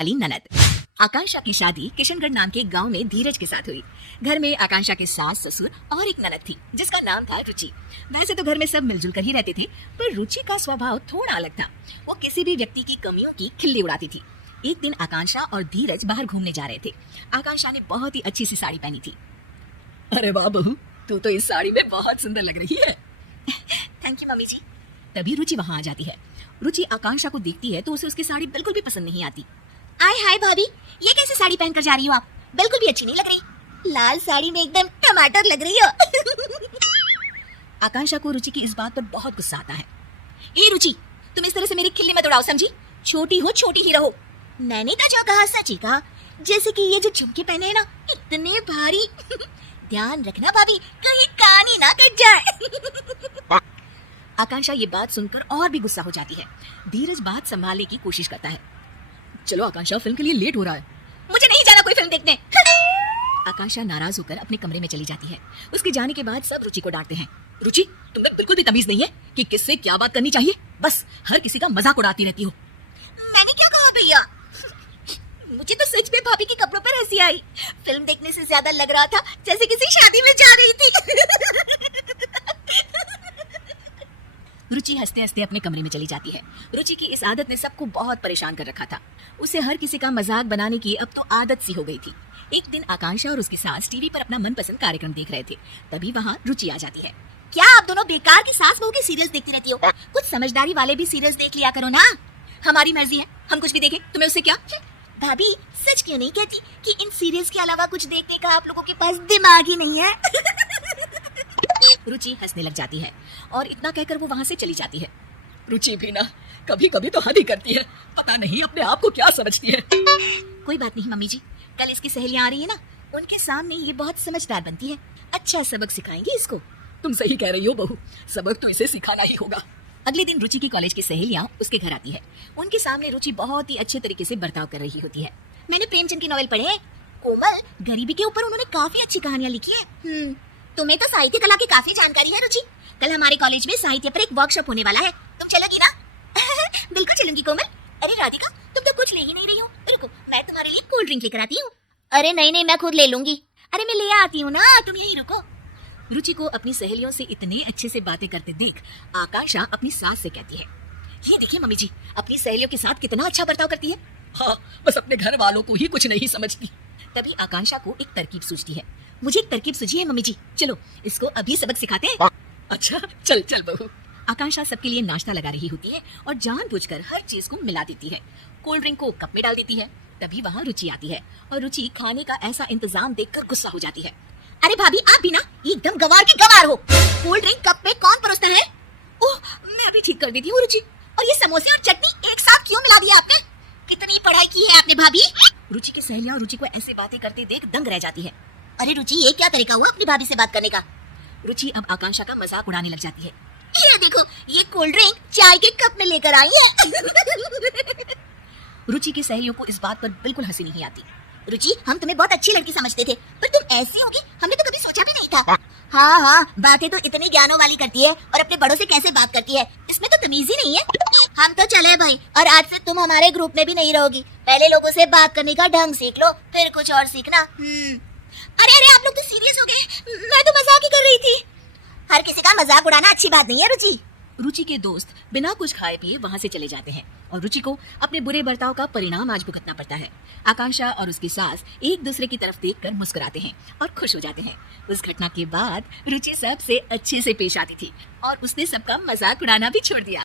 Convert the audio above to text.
वाली ननद। आकांक्षा की शादी किशनगढ़ नाम के गांव में धीरज के साथ हुई। घर में आकांक्षा के सास ससुर और एक ननद थी जिसका नाम था रुचि। वैसे तो घर में सब मिलजुल कर ही रहते थे, पर रुचि का स्वभाव थोड़ा अलग था। वो किसी भी व्यक्ति की कमियों की खिल्ली उड़ाती थी। एक दिन आकांक्षा और धीरज बाहर घूमने जा रहे थे। आकांक्षा ने बहुत ही अच्छी सी साड़ी पहनी थी। अरे वाह बहू, तू तो इस साड़ी में बहुत सुंदर लग रही है। थैंक यू मम्मी जी। तभी रुचि वहाँ आ जाती है। रुचि आकांक्षा को देखती है तो उसे उसकी साड़ी बिल्कुल भी पसंद नहीं आती। आय हाय भाभी, ये कैसे साड़ी पहनकर जा रही हो आप? बिल्कुल भी अच्छी नहीं लग रही। लाल साड़ी में एकदम टमाटर लग रही हो। आकांक्षा को रुचि की इस बात पर बहुत गुस्सा आता है। ये रुचि, तुम इस तरह से मेरी खिल्ली मत उड़ाओ, समझी? छोटी हो छोटी ही रहो। मैंने तो जो कहा सच ही कहा। जैसे कि ये जो झुमके पहने हैं ना, इतने भारी। ध्यान रखना भाभी, कहीं कान ही ना कट जाए। आकांक्षा ये बात सुनकर और भी गुस्सा हो जाती है। धीरज बात संभालने की कोशिश करता है। चलो आकांक्षा, फिल्म के लिए लेट हो रहा है। मुझे नहीं जाना कोई फिल्म देखने। आकांक्षा नाराज होकर अपने कमरे में चली जाती है। उसके जाने के बाद सब रुचि को डांटते हैं। रुचि, तुम्हें बिल्कुल भी तमीज नहीं है कि किससे क्या बात करनी चाहिए। बस हर किसी का मजाक उड़ाती रहती हो। मैंने क्या कहा भैया? मुझे तो सच में भाभी के कपड़ों पर हंसी आई। फिल्म देखने से ज्यादा लग रहा था जैसे किसी शादी में जा रही थी। रुचि हंसते हंसते अपने कमरे में चली जाती है। रुचि की इस आदत ने सबको बहुत परेशान कर रखा था। उसे हर किसी का मजाक बनाने की अब तो आदत सी हो गई थी। एक दिन आकांक्षा और उसकी सास टीवी पर अपना मनपसंद कार्यक्रम देख रहे थे। तभी वहाँ रुचि आ जाती है। क्या आप दोनों बेकार की सास बहू के सीरियल्स देखती रहती हो? कुछ समझदारी वाले भी सीरियल्स देख लिया करो ना। हमारी मर्जी है, हम कुछ भी देखें, तुम्हें उससे क्या? भाभी सच क्यों नहीं कहती कि इन सीरियल्स के अलावा कुछ देखने का आप लोगों के पास दिमाग ही नहीं है? रुचि हंसने लग जाती है और इतना कहकर वो वहाँ से चली जाती है। रुचि भी ना कभी कभी तो हद ही करती है। पता नहीं अपने आप को क्या समझती है। कोई बात नहीं मम्मी जी, कल इसकी सहेलियां आ रही है ना, उनके सामने ये बहुत समझदार बनती है। अच्छा सबक सिखाएंगे इसको। तुम सही कह रही हो बहू, सबक तो इसे सिखाना ही होगा। अगले दिन रुचि की कॉलेज की सहेलियां उसके घर आती है। उनके सामने रुचि बहुत ही अच्छे तरीके से बर्ताव कर रही होती है। मैंने प्रेमचंद की नॉवेल पढ़े हैं कोमल, गरीबी के ऊपर उन्होंने काफी अच्छी कहानियां लिखी है। तुम्हें तो साहित्य कला की काफी जानकारी है रुचि। कल हमारे कॉलेज में साहित्य पर एक वर्कशॉप होने वाला है, तुम चलोगी ना? बिल्कुल चलूंगी कोमल। अरे राधिका, तुम तो कुछ ले ही नहीं रही हो। रुको, मैं तुम्हारे लिए कोल्ड ड्रिंक लेकर आती हूँ। अरे नहीं, मैं खुद ले लूंगी। अरे मैं ले आती हूँ ना, तुम यही रुको। रुचि को अपनी सहेलियों से इतने अच्छे से बातें करते देख आकांक्षा अपनी सास से कहती है, ये देखिए मम्मी जी, अपनी सहेलियों के साथ कितना अच्छा बर्ताव करती है। हाँ, बस अपने घर वालों को ही कुछ नहीं समझती। तभी आकांक्षा को एक तरकीब सूझती है। मुझे एक तरकीब सूझी है मम्मी जी, चलो इसको अभी सबक सिखाते हैं। अच्छा चल चल बहू। आकांक्षा सबके लिए नाश्ता लगा रही होती है और जानबूझकर हर चीज को मिला देती है। कोल्ड ड्रिंक को कप में डाल देती है। तभी वहाँ रुचि आती है और रुचि खाने का ऐसा इंतजाम देखकर गुस्सा हो जाती है। अरे भाभी, आप भी ना एकदम गवार की गवार हो। कोल्ड ड्रिंक कप में कौन परोसता है? ओह, मैं अभी ठीक कर देती हूँ रुचि। और ये समोसे और चटनी एक साथ क्यों मिला दिया आपने? कितनी पढ़ाई की है आपने भाभी? रुचि की सहेलियां रुचि को ऐसे बातें करते देख दंग रह जाती है। अरे रुचि, ये क्या तरीका हुआ अपनी भाभी से बात करने का? रुचि अब आकांक्षा का मजाक उड़ाने लग जाती है। ये देखो, ये कोल्ड ड्रिंक चाय के कप में लेकर आई है। रुचि की सहेलियों को इस बात पर बिल्कुल हंसी नहीं आती। रुचि, हम तुम्हें बहुत अच्छी लड़की समझते थे, पर तुम ऐसी होगी हमने तो कभी सोचा भी नहीं था। हाँ, बातें तो इतनी ज्ञानों वाली करती है और अपने बड़ों से कैसे बात करती है, इसमें तो तमीज ही नहीं है। हम तो चले भाई, और आज से तुम हमारे ग्रुप में भी नहीं रहोगी। पहले लोगों से बात करने का ढंग सीख लो, फिर कुछ और सीखना। अरे आप लोग तो सीरियस हो गए, मैं तो मजाक ही कर रही थी। हर किसी का मजाक उड़ाना अच्छी बात नहीं है रुचि। रुचि के दोस्त बिना कुछ खाए पिए वहाँ से चले जाते हैं और रुचि को अपने बुरे बर्ताव का परिणाम आज भुगतना पड़ता है। आकांक्षा और उसकी सास एक दूसरे की तरफ देखकर मुस्कुराते हैं और खुश हो जाते हैं। उस घटना के बाद रुचि सबसे अच्छे से पेश आती थी और उसने सबका मजाक उड़ाना भी छोड़ दिया।